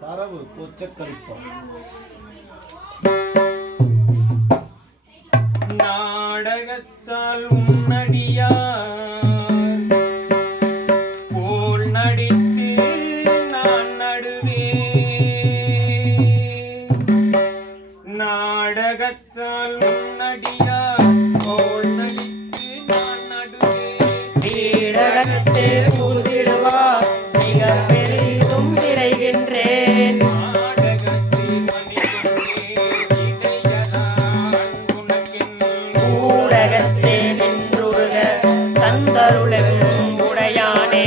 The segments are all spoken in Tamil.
தரவு கொச்சக்கரிப்பம் நாடகத்தால் தந்தருளென்னும் உடையானே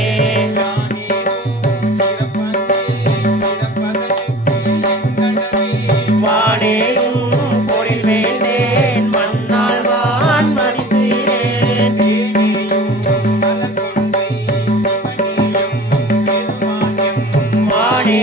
வானேயும் பொழில் வேண்டேன் மண்ணால் வான் மதித்தேன் வானே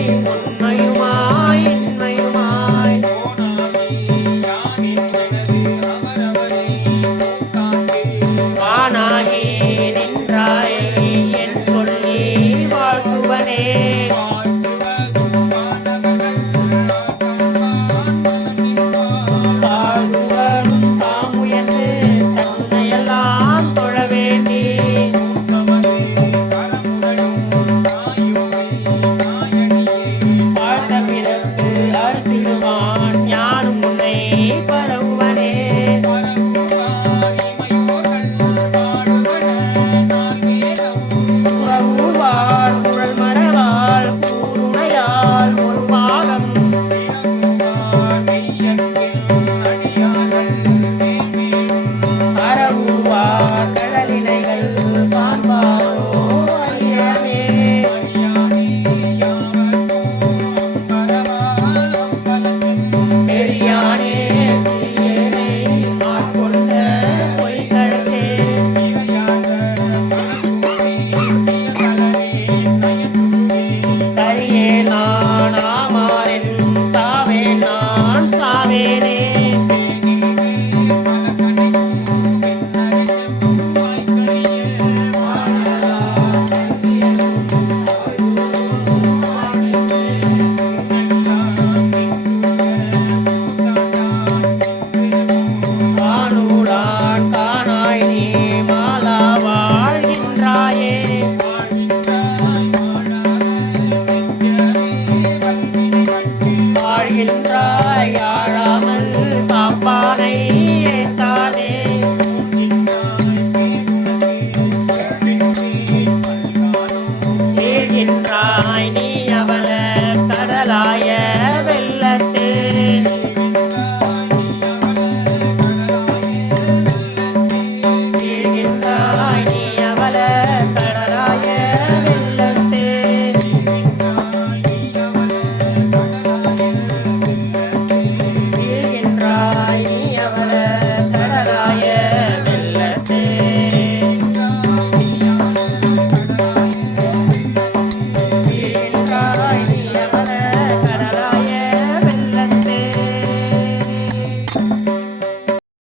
name.